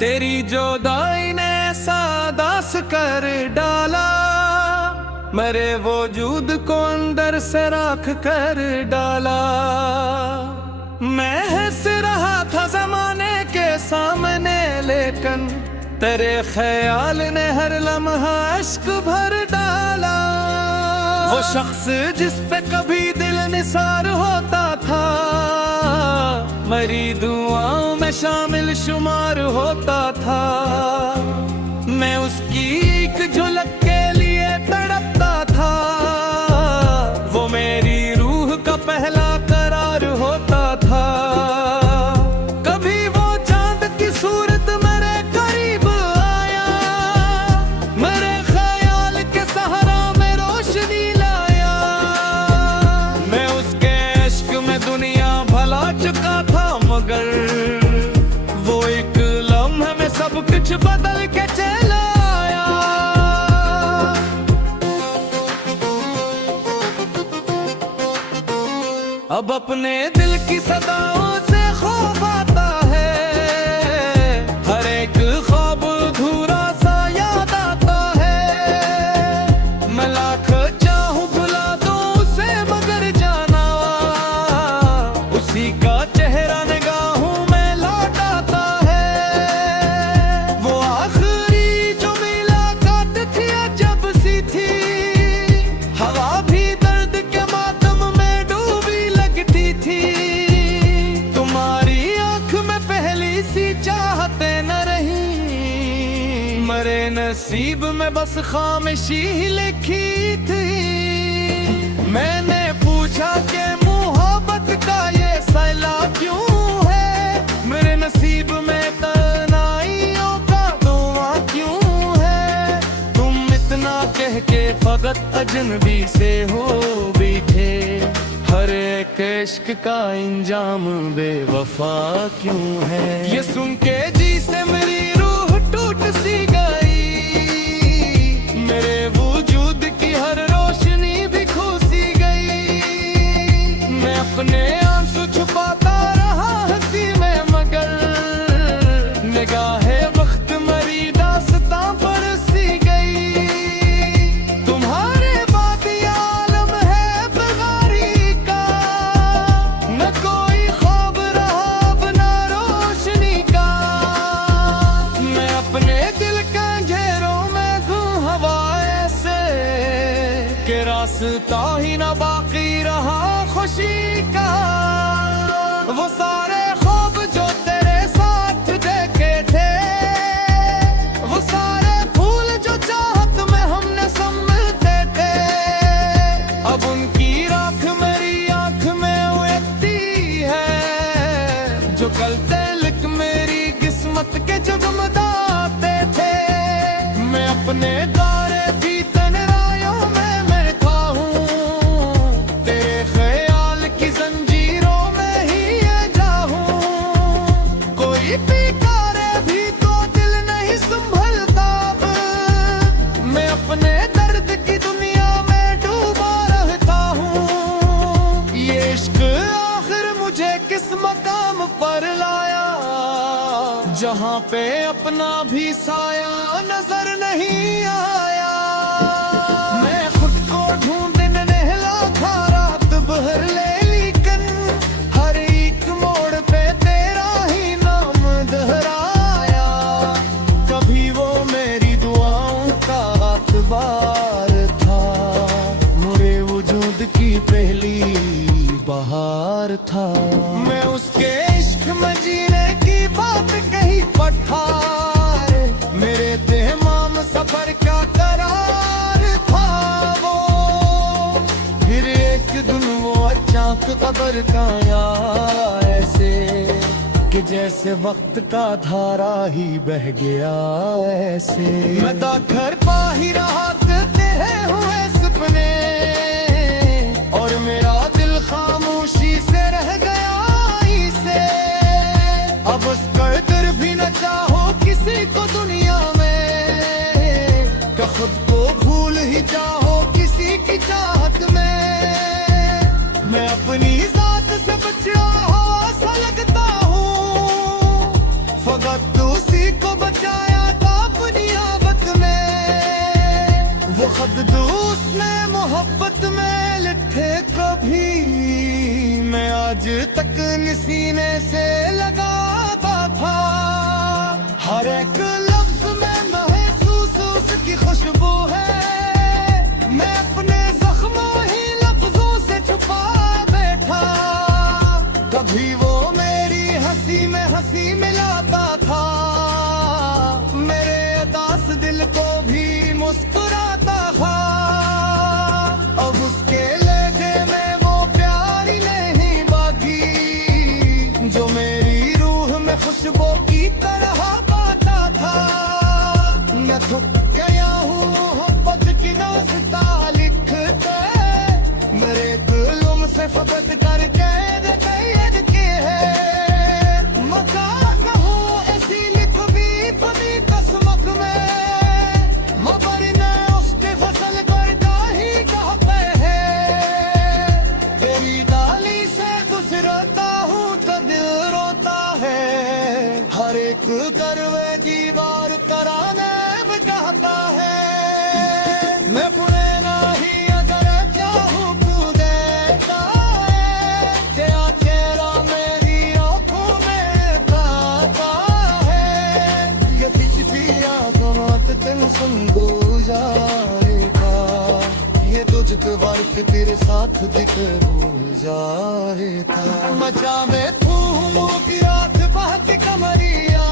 तेरी जुदाई ने ऐसा दास कर डाला, मेरे वजूद को अंदर से राख कर डाला। मैं हंस रहा था जमाने के सामने, लेकिन तेरे ख्याल ने हर लम्हा अश्क भर डाला। वो शख्स जिस पे कभी दिल निसार होता था, मेरी दुआओं में शामिल शुमार होता था। मैं उसकी एक झलक के लिए तड़पता था, वो मेरी रूह का पहला करार होता था। कभी वो चांद की सूरत मेरे करीब आया, मेरे ख्याल के सहारा में रोशनी लाया। मैं उसके इश्क में दुनिया भला चुका था, मगर वो एक लम्हे में सब कुछ बदल के चला आया। अब अपने दिल की सदाओं से खौफ आता है, हर एक ख्वाब अधूरा सा याद आता है। मैं लाख चाहूं भुला दूं उसे, मगर जाना उसी का चेहरा निगाहों में लौट आता है। वो आखिरी जो मुलाकात थी अजब सी थी, हवा भी दर्द के मातम में डूबी लगती थी। तुम्हारी आंख में पहली सी चाहते न रही, मरे नसीब में बस खामोशी ही लिखी थी। मैंने पूछा कि मोहब्बत का ये सैलाब क्यों है, मेरे नसीब में तन्हाइयों का धुआं क्यों है। तुम इतना कह के फकत अजनबी से हो बैठे, हर एक इश्क का इंजाम बेवफा क्यों है। ये सुन के जी से मेरी रूह टूट सी गई, मेरे वजूद की हर रोशनी भी खो सी गई। मैं अपने आंसू छुपाता रहा हंसी में, मगर निगाहे वक्त मरी दास्तां बरसी गई। तुम्हारे बाद ये आलम है बेगारी का, न कोई ख्वाब रहा अपना रोशनी का। मैं अपने दिल के अंधेरों में दूं हवा ऐसे, कि रास्ता ही न बाकी रहा खुशी का। वो सारे ख्वाब जो तेरे साथ देखे थे, वो सारे फूल जो चाहत में हमने समझते थे, अब उनकी राख मेरी आंख में उड़ती है। जो कल तिलक मेरी किस्मत के जगमगाते थे, मैं अपने तारे भी तन्हाइयों में महका हूँ। तेरे ख्याल की जंजीरों में ही ये जाऊं, कोई पुकारे भी तो दिल नहीं संभलता। मैं अपने दर्द की दुनिया में डूबा रहता हूँ। ये इश्क आखिर मुझे किस मकाम पर लाया, जहाँ पे अपना भी साया नजर नहीं आया। मैं खुद को ढूंढने नहला था रात भर ले, लेकिन हर एक मोड़ पे तेरा ही नाम दोहराया। कभी वो मेरी दुआओं का अखबार था, मेरे वजूद की पहली बहार था। मैं उसके इश्क में जीने की बात कही पठार, मेरे तमाम सफर का करार था वो। फिर एक दिन वो अचानक कब्र का आया ऐसे, कि जैसे वक्त का धारा ही बह गया ऐसे। मैं दाखर पा ही रहा करते हैं हुए सपने, और मेरा दिल खामोशी से रह गया इसे। अब उस कदर भी न चाहो किसी को दुनिया में, तो खुद को भूल ही जाओ किसी की चाहत में। मैं अपनी जात से बचा हो ऐसा लगता हूँ, फकत उसी को खुद उसने मोहब्बत में लिखे कभी, मैं आज तक सीने से लगाता था। हर एक लफ्ज में महसूस उसकी खुशबू है, मैं अपने जख्मों ही लफ्जों से छुपा बैठा। कभी वो मेरी हंसी में हंसी मिलाता था, मेरे उदास दिल को भी मुस्कुराता था। अब उसके लहजे में वो प्यार नहीं बाकी, जो मेरी रूह में खुशबू की तरह पाता था। मैं थक गया हूँ मोहब्बत की दास्तां लिखते, मेरे कलम से फकत कर कैद की है। मकान हूँ ऐसी लिख भी बनी कसमत में, मगर न उसके फसल करता ही कह पे है। तेरी डाली से गुजरता हूँ तो दिल रोता है, हर एक करवे दीवार कराने कहता है। मैं पुणे नहीं अगर चाहूँ तू देता है, तेरा चेहरा मेरी आँखों में आता है। ये पिछली यादों रात टेंशन भूल जाएगा, ये तुझको वक्त तेरे साथ दिख भूल जाएगा। मचा में तू की रात बहती कमरिया,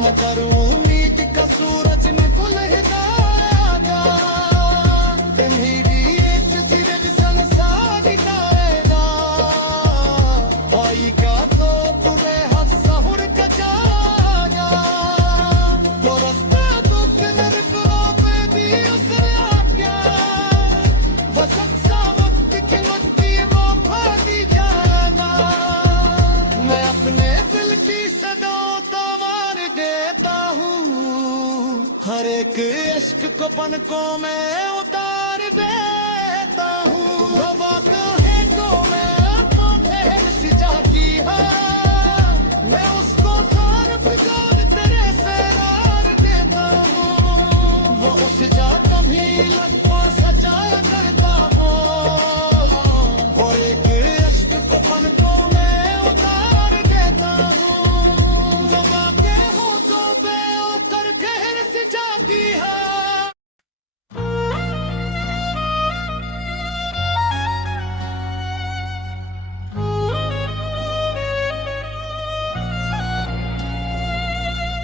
मगर उम्मीद का सूरज निकल जाएगा। मेरी एक धीरज संसार दिखाएगा, भाई का तो तुम्हें हद सहूर का जाएगा। वो रास्ता तो किधर को पे भी उसने आज्ञा, वो सक्सा वक्त की मट्टी वो भागी जाएगा। मैं अपने दिल की सदा तो मार देता हूँ, हर एक इश्क को पनकों में उतार देता हूँ। रवा कहे तो मैं आपको ठहर सी जाती है, मैं उसको सार बिगाड़ तेरे से रार देता हूँ। वो उस जा कभी लगता सजाया करता हो, वो एक इश्क को पनकों में उतार देता हूँ। रवा के हो तो बेअकर ठहर सी जाती है।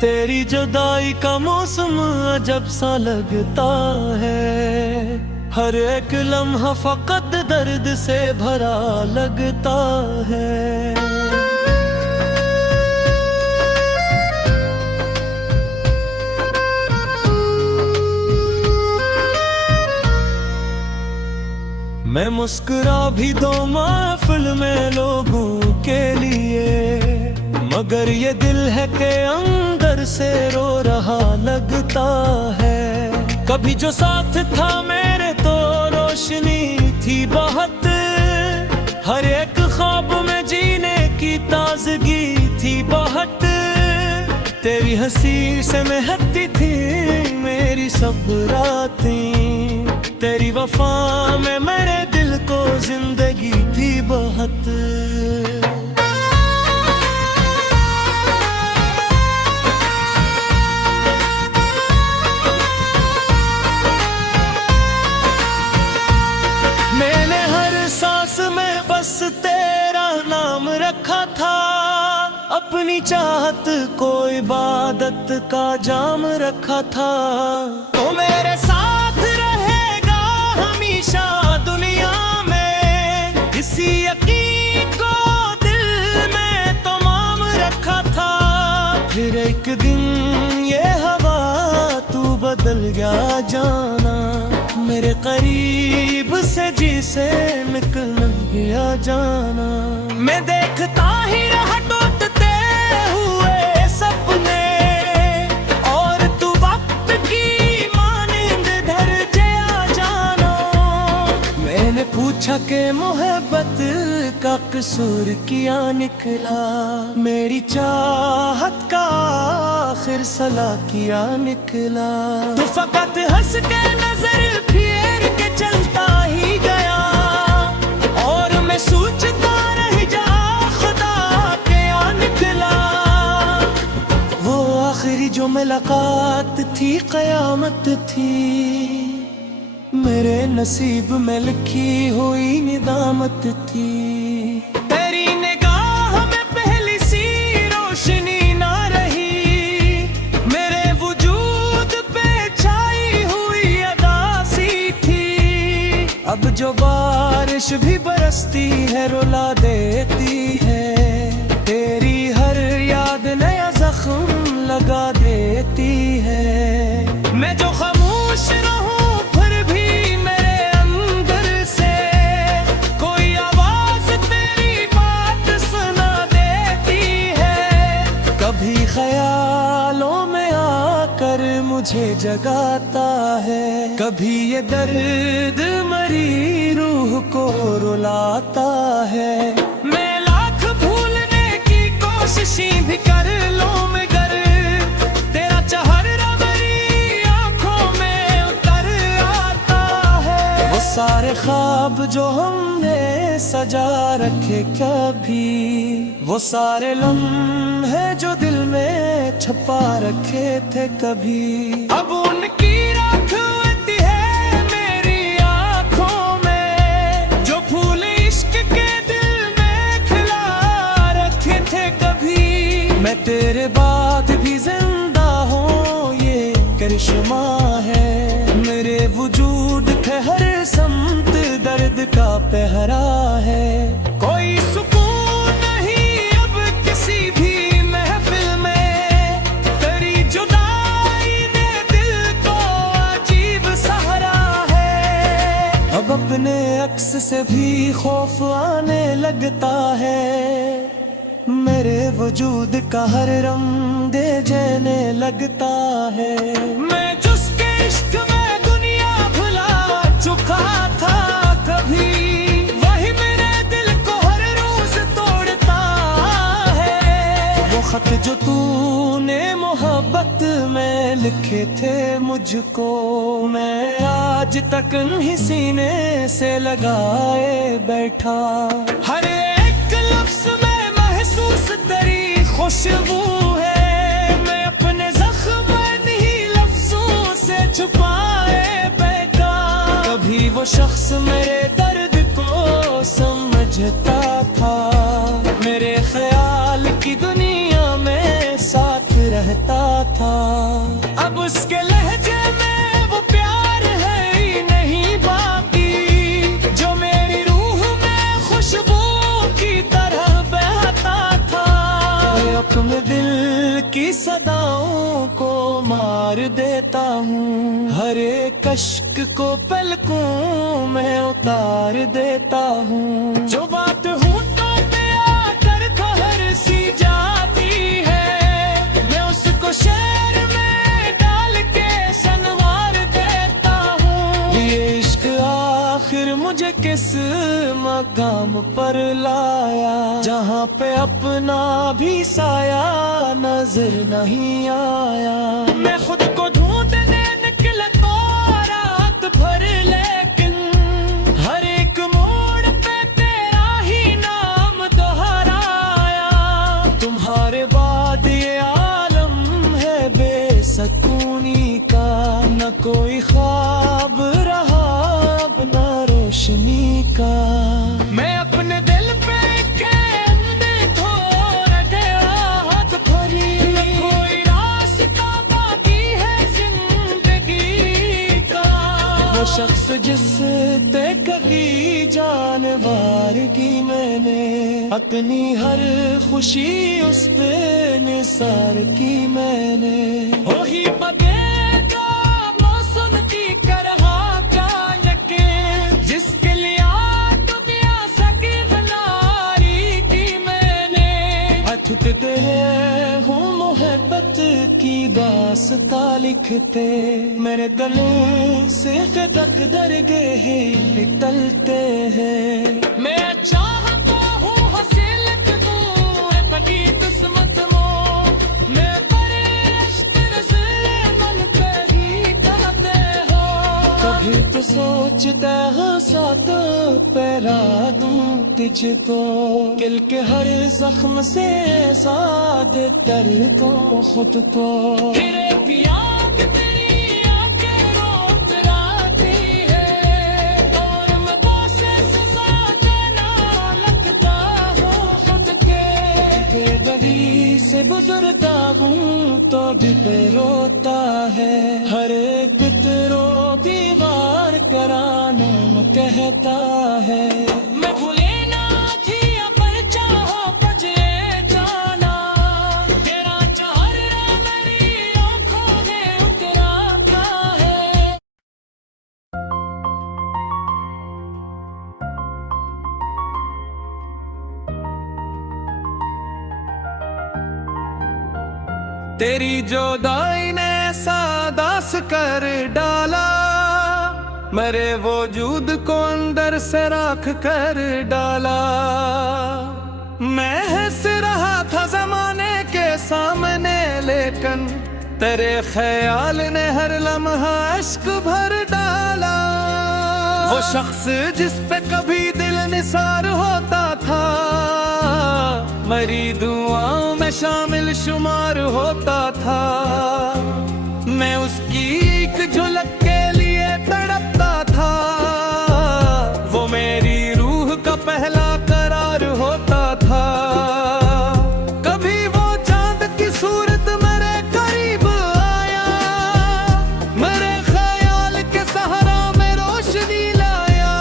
तेरी जुदाई का मौसम अजब सा लगता है, हर एक लम्हा फकत दर्द से भरा लगता है। मैं मुस्कुरा भी दो महफिल में लोगों के लिए, मगर ये दिल है कि अंदर से रो रहा लगता है। कभी जो साथ था मेरे तो रोशनी थी बहुत, हर एक ख्वाब में जीने की ताजगी थी बहुत। तेरी हंसी से महकती थी मेरी सब रातें, तेरी वफा में मेरे दिल को जिंदगी थी बहुत। मैंने हर सांस में बस तेरा नाम रखा था, अपनी चाहत को इबादत का जाम रखा था। तो मेरे साथ रहेगा हमेशा दुनिया में, इसी यकीन को दिल में तमाम रखा था। फिर एक दिन ये हवा तू बदल गया जाना, मेरे करीब से जी से निकल गया जाना। मैं देखता ही रहा टूटते हुए सपने, और तू वक्त की मानिंद धर आ जाना। मैंने पूछा कि मोहब्बत का कसूर किया निकला, मेरी चाहत का आखिर सला किया निकला। तू फकत हंस के मुलाकात थी कयामत थी, मेरे नसीब में लिखी हुई निदामत थी। तेरी निगाह में पहली सी रोशनी ना रही, मेरे वजूद पे छाई हुई अदासी थी। अब जो बारिश भी बरसती है रुला देती है, तेरी हर याद नया जख्म लगा देती है। मैं जो खामोश रहूं फिर भी मेरे अंदर से कोई आवाज तेरी बात सुना देती है। कभी ख्यालों में आकर मुझे जगाता है, कभी ये दर्द मरी रूह को रुलाता है। मैं लाख भूलने की कोशिशें भी कर लूं मगर तेरा चेहरा मेरी आंखों में उतर आता है। वो सारे ख्वाब जो हमने सजा रखे कभी, वो सारे लम्हे जो दिल में छुपा रखे थे कभी, अब उनकी राख होती है मेरी आंखों में। जो फूल इश्क के दिल में खिला रखे थे कभी, मैं तेरे बाद भी जिंदा हूँ ये करिश्मा है। मेरे वजूद के हर समत दर्द का पहरा है। कोई सुकून नहीं अब किसी भी महफिल में, तेरी जुदाई ने दिल को अजीब सहारा है। अब अपने अक्स से भी खौफ आने लगता है, मेरे वजूद का हर रंग दे जाने लगता है। मैं जिसके इश्क में दुनिया भुला चुका था कभी, वही मेरे दिल को हर रोज तोड़ता है। वो खत जो तूने मोहब्बत में लिखे थे मुझको, मैं आज तक नहीं सीने से लगाए बैठा। हर एक लफ्ज में महसूस तेरी खुशबू है, मैं अपने जख्म नहीं लफ्जों से छुपाए बैठा। कभी वो शख्स मेरे दर्द को समझता था, मेरे ख्याल की दुनिया में साथ रहता था। अब उसके लहजे में वो प्यार है ही नहीं बाकी, जो मेरी रूह में खुशबू की तरह बहता था। मैं अपने दिल की सदाओं को मार देता हूँ, हर एक अश्क को पलकों में उतार देता हूँ। जो बात होंठों पे आकर कहर सी जाती है, मैं उसको शेर में डाल के संवार देता हूँ। ये इश्क आखिर मुझे किस मकाम पर लाया, जहाँ पे अपना भी साया नजर नहीं आया। मैं खुद को ढूंढने निकला तो रात भर, लेकिन हर एक मोड़ पे तेरा ही नाम दोहराया। तुम्हारे बाद ये आलम है बेसकूनी का, न कोई ख्वाब रहा अब न रोशनी का। मैं अपने दिल पे शख्स जिससे कभी जानवर की मैंने अपनी हर खुशी उस पे निसार की मैंने। हो ही बगेगा मौसम की करहा क्या यकीन, जिसके लिए दुनिया सकी गलारी की मैंने। अथुत दे हूँ मोहब्बत की दास्ता लिखते, मेरे गले से कदक दर्गे ही निकलते हैं। मैं चाहता हूँ हसील बनी किस्मत मो, मैं बड़े इश्क नज़र मन पे ही कहते हो। कभी तो सोचता हूँ साथ पैरा दूं, तुझको दिल के हर जख्म से साथ कर दो खुद को। फिर पिया कि तेरी आंखें रोत लाती है और मैं से सजा देना लगता हूँ खुद के गली से गुजरता हूँ तो भी पे रोता है। हर एक पितरो दीवार कराने में कहता है मैं भूले ना थी पर चाहो बजे जाना तेरा चेहरा मेरी आंखों में उतराता है। तेरी जुदाई ने सादास कर डाला मेरे वजूद को अंदर से राख कर डाला। मैं हंस रहा था जमाने के सामने लेकिन तेरे ख्याल ने हर लम्हा अश्क भर डाला। वो शख्स जिस पे कभी दिल निसार होता था मेरी दुआओं में शामिल शुमार होता था। मैं उसकी एक झलक के लिए तड़पता था वो मेरी रूह का पहला करार होता था। कभी वो चांद की सूरत मेरे करीब आया मेरे ख्याल के सहारा में रोशनी लाया।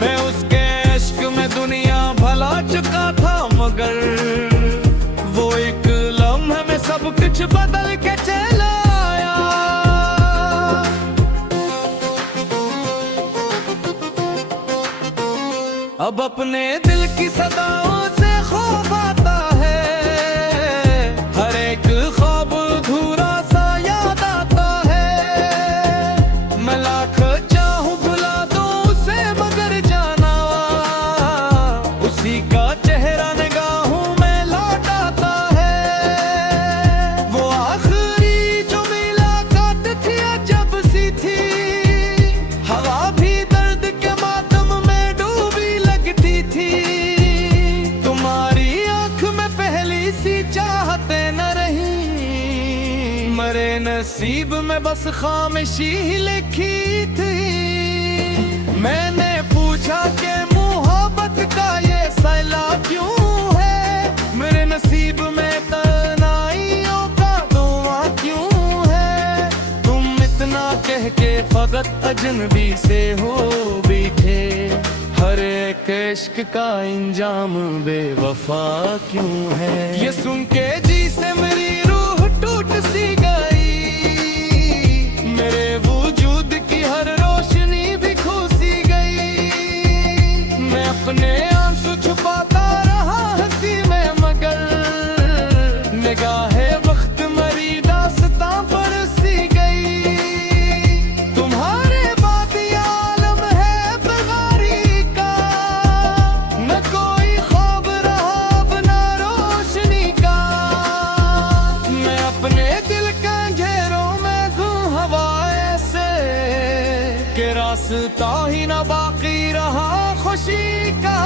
मैं उसके इश्क में दुनिया भला चुका था मगर वो एक लम्हे में सब कुछ बदल के चला आया। अब अपने दिल की सदाओं से खौफ आता है हर एक ख्वाब अधूरा सा याद आता है। मैं लाख चाहूं भुला दूं उसे मगर जाना उसी का चेहरा निगाहों में लौट आता है। वो आखिरी जो मुलाकात थी अजब सी थी हवा भी दर्द के मातम में डूबी लगती थी। तुम्हारी आंख में पहली सी चाहते न रही मरे नसीब में बस खामोशी ही लिखी थी। मैंने पूछा कि मोहब्बत का ये सैलाब क्यों है मेरे नसीब में तन्हाइयों का धुआं क्यों है। तुम इतना कह के फकत अजनबी से हो बैठे हर एक इश्क का इंजाम बेवफा क्यों है। ये सुन के जी से मेरी रूह टूट सी गई मेरे वजूद की हर रोशनी भी खो सी गई। मैं अपने आंसू छुपाता रहा हंसी में मगर निगाहे वक्त मरी दास्तां पर सी गई। तुम्हारे बाद ये आलम है बेगारी का न कोई ख्वाब रहा अपना रोशनी का। मैं अपने दिल के घेरों में घूं हवाए से के रास्ता ही न बाकी रहा खुशी का।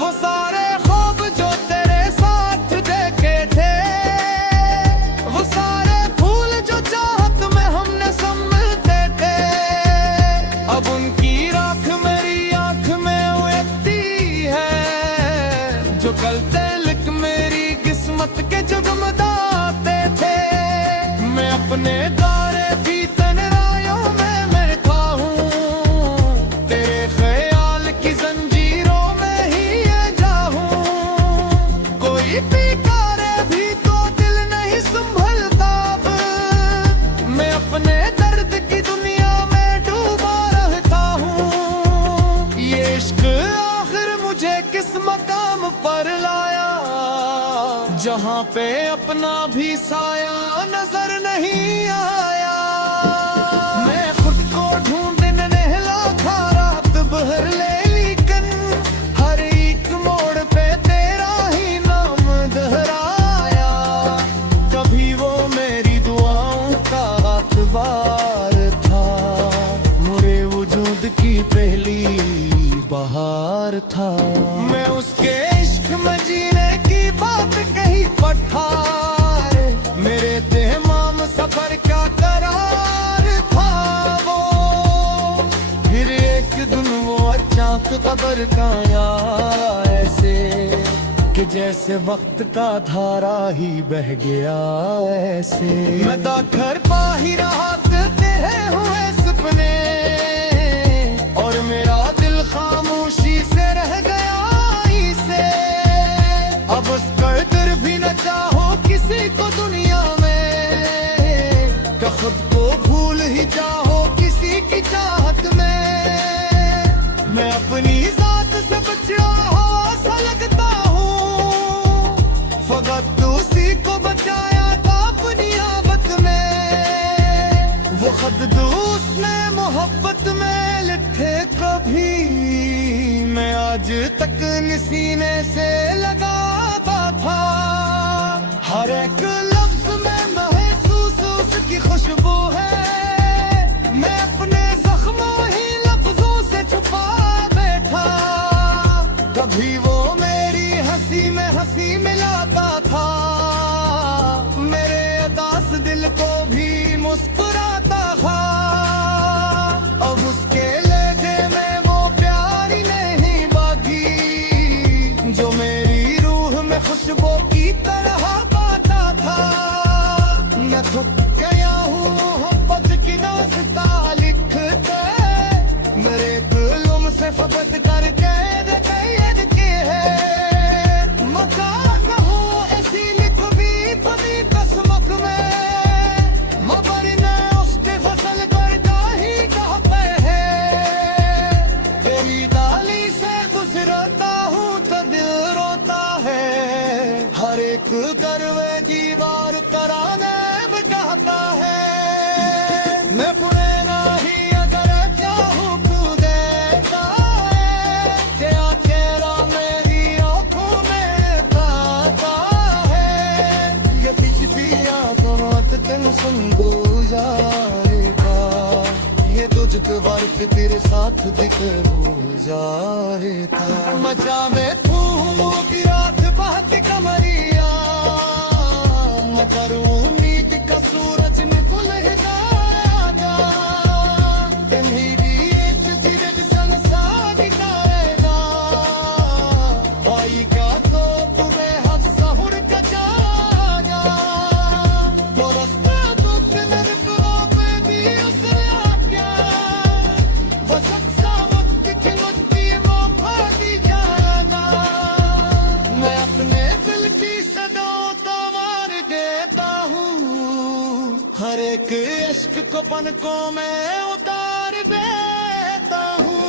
वो सारे ख्वाब जो तेरे साथ देखे थे वो सारे फूल जो चाहत में हमने समझते थे अब उनकी राख मेरी आंख में उड़ती है। जो कल तलक मेरी किस्मत के जगमगाते थे मैं अपने तारे भी तन्हाइयों में मिलता हूँ तेरे ख्याल की जंजीरों में ही ये जाऊं। कोई पुकारे भी तो दिल नहीं संभलता अब मैं अपने दर्द की दुनिया में डूबा रहता हूँ। ये इश्क आखिर मुझे किस मकाम पर लाया जहाँ पे अपना भी साया नजर नहीं आया। मैं खुद को ढूंढने नहला था रात भर लेकिन हर एक मोड़ पे तेरा ही नाम दोहराया। कभी वो मेरी दुआओं का अखबार था मेरे वजूद की पहली बहार प्यार था। मैं उसके इश्क में जीने की बात कही पठार, मेरे तमाम सफर का करार था वो। फिर एक दिन वो अचानक कब्र का आया ऐसे कि जैसे वक्त का धारा ही बह गया ऐसे। मैं दाखर पा ही रहा करते हुए सपने, और मेरा दिल खामोशी से रह गया इसे। अब उस कदर भी न चाहो किसी को दुनिया में, क्या खुद को भूल ही चाहो किसी की चाहत में। मैं अपनी जात से बचा हो सा लगता हूँ, फकत उसी को बचाया था अपनी आफत में। वो खत उसने मोहब्बत में लिखे कभी, मैं आज तक सीने से लगाता था। हर एक लफ्ज में महसूस उसकी खुशबू है, मैं अपने जख्मों ही लफ्जों से छुपा बैठा। कभी वो मेरी हंसी में हंसी मिलाता था, मेरे उदास दिल को भी मुस्कुराता था। अब उसके लहजे में वो प्यार ही नहीं बाकी, जो मेरी रूह में खुशबू की तरह बाता था। मैं थक गया हूँ मोहब्बत की दास्तां लिखते, मेरे दिलों से फकत कर कैद कैद के है। मका कहूँ ऐसी लिख भी खुदी कसमत में, मगर न उसके फसल करता ही कह पे है। तेरी डाली से गुजरता हूँ तो दिल रोता है, हर एक करवे दीवार तराने बजाता है। मैं पुराना ही अगर चाहूँ तू देता है, तेरा चेहरा मेरी आँखों में आता है। ये पिछलियाँ दोनों तेन संगो जाएगा, ये तुझको वर्क तेरे साथ दिख जाएगा। मचा में तू की रात बहुत कमरिया, मगर उम्मीद का सूरज निकल जाएगा। मेरी एक धीरज संसार दिखाएगा, भाई का तो तुम्हें हद सहूर का जाएगा। तो रास्ता दुख नरकों पे भी उसने आज्ञा, वो सक्सा वक्त की मुट्ठी वो फाड़ी जाएगा। मैं अपने दिल की सदा तो मार देता हूँ, हर एक इश्क को पनकों में उतार देता हूँ।